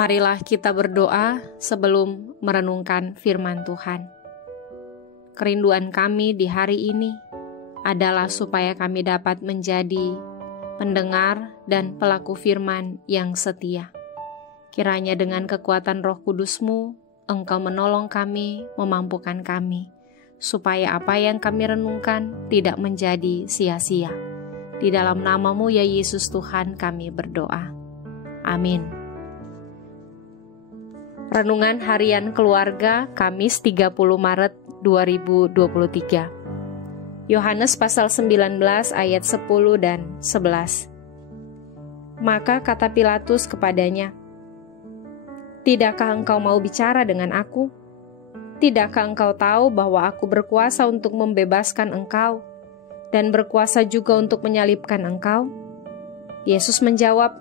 Marilah kita berdoa sebelum merenungkan firman Tuhan. Kerinduan kami di hari ini adalah supaya kami dapat menjadi pendengar dan pelaku firman yang setia. Kiranya dengan kekuatan Roh Kudus-Mu, Engkau menolong kami, memampukan kami, supaya apa yang kami renungkan tidak menjadi sia-sia. Di dalam nama-Mu ya Yesus Tuhan kami berdoa. Amin. Renungan Harian Keluarga Kamis 30 Maret 2023. Yohanes pasal 19 ayat 10 dan 11. Maka kata Pilatus kepadanya, "Tidakkah engkau mau bicara dengan aku? Tidakkah engkau tahu bahwa aku berkuasa untuk membebaskan engkau dan berkuasa juga untuk menyalibkan engkau?" Yesus menjawab,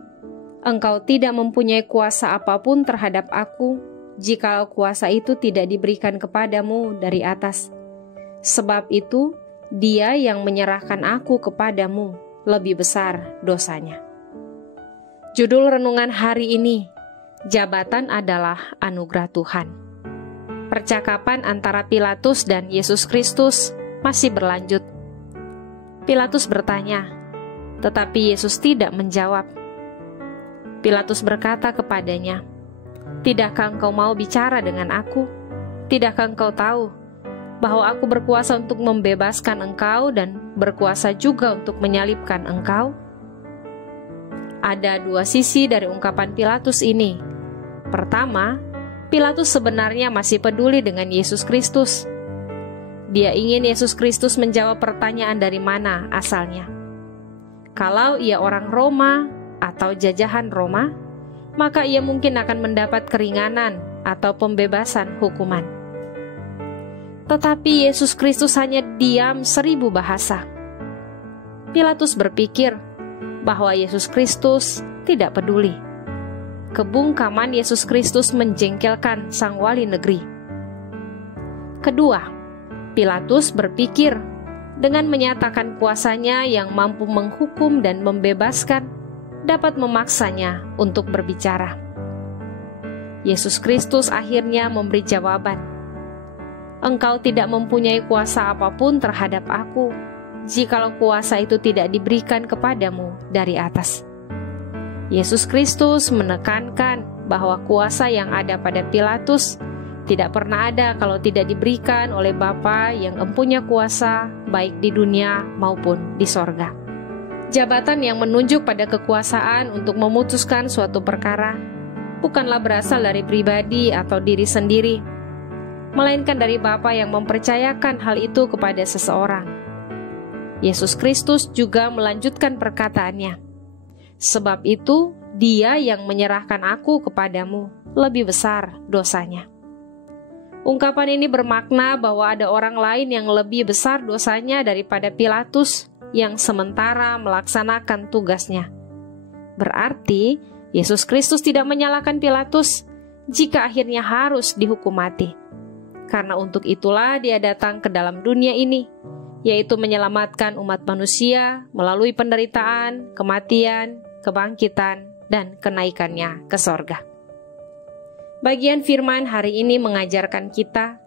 "Engkau tidak mempunyai kuasa apapun terhadap aku, jikalau kuasa itu tidak diberikan kepadamu dari atas. Sebab itu, Dia yang menyerahkan aku kepadamu lebih besar dosanya." Judul renungan hari ini, Jabatan adalah Anugerah Tuhan. Percakapan antara Pilatus dan Yesus Kristus masih berlanjut. Pilatus bertanya, tetapi Yesus tidak menjawab. Pilatus berkata kepadanya, "Tidakkah engkau mau bicara dengan aku? Tidakkah engkau tahu bahwa aku berkuasa untuk membebaskan engkau dan berkuasa juga untuk menyalibkan engkau?" Ada dua sisi dari ungkapan Pilatus ini. Pertama, Pilatus sebenarnya masih peduli dengan Yesus Kristus. Dia ingin Yesus Kristus menjawab pertanyaan dari mana asalnya. Kalau ia orang Roma atau jajahan Roma, maka ia mungkin akan mendapat keringanan atau pembebasan hukuman. Tetapi Yesus Kristus hanya diam 1000 bahasa. Pilatus berpikir bahwa Yesus Kristus tidak peduli. Kebungkaman Yesus Kristus menjengkelkan sang wali negeri. Kedua, Pilatus berpikir dengan menyatakan kuasanya yang mampu menghukum dan membebaskan, dapat memaksanya untuk berbicara. Yesus Kristus akhirnya memberi jawaban, "Engkau tidak mempunyai kuasa apapun terhadap aku, jikalau kuasa itu tidak diberikan kepadamu dari atas." Yesus Kristus menekankan bahwa kuasa yang ada pada Pilatus tidak pernah ada kalau tidak diberikan oleh Bapa yang empunya kuasa baik di dunia maupun di sorga. Jabatan yang menunjuk pada kekuasaan untuk memutuskan suatu perkara bukanlah berasal dari pribadi atau diri sendiri, melainkan dari Bapa yang mempercayakan hal itu kepada seseorang. Yesus Kristus juga melanjutkan perkataannya, "Sebab itu, Dia yang menyerahkan aku kepadamu lebih besar dosanya." Ungkapan ini bermakna bahwa ada orang lain yang lebih besar dosanya daripada Pilatus yang sementara melaksanakan tugasnya. Berarti, Yesus Kristus tidak menyalahkan Pilatus jika akhirnya harus dihukum mati. Karena untuk itulah Dia datang ke dalam dunia ini, yaitu menyelamatkan umat manusia melalui penderitaan, kematian, kebangkitan, dan kenaikannya ke sorga. Bagian firman hari ini mengajarkan kita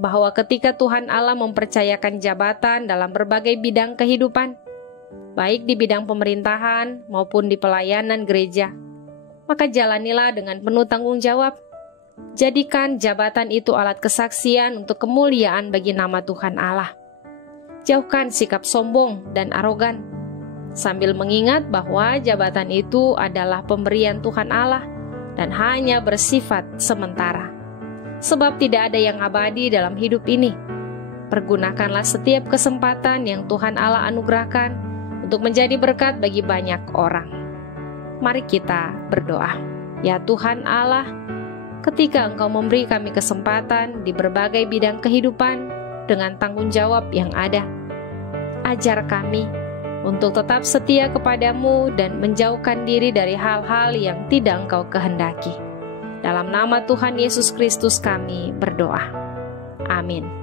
bahwa ketika Tuhan Allah mempercayakan jabatan dalam berbagai bidang kehidupan, baik di bidang pemerintahan maupun di pelayanan gereja, maka jalanilah dengan penuh tanggung jawab. Jadikan jabatan itu alat kesaksian untuk kemuliaan bagi nama Tuhan Allah. Jauhkan sikap sombong dan arogan, sambil mengingat bahwa jabatan itu adalah pemberian Tuhan Allah dan hanya bersifat sementara. Sebab tidak ada yang abadi dalam hidup ini. Pergunakanlah setiap kesempatan yang Tuhan Allah anugerahkan untuk menjadi berkat bagi banyak orang. Mari kita berdoa. Ya Tuhan Allah, ketika Engkau memberi kami kesempatan di berbagai bidang kehidupan dengan tanggung jawab yang ada, ajar kami untuk tetap setia kepadamu dan menjauhkan diri dari hal-hal yang tidak Engkau kehendaki. Dalam nama Tuhan Yesus Kristus kami berdoa. Amin.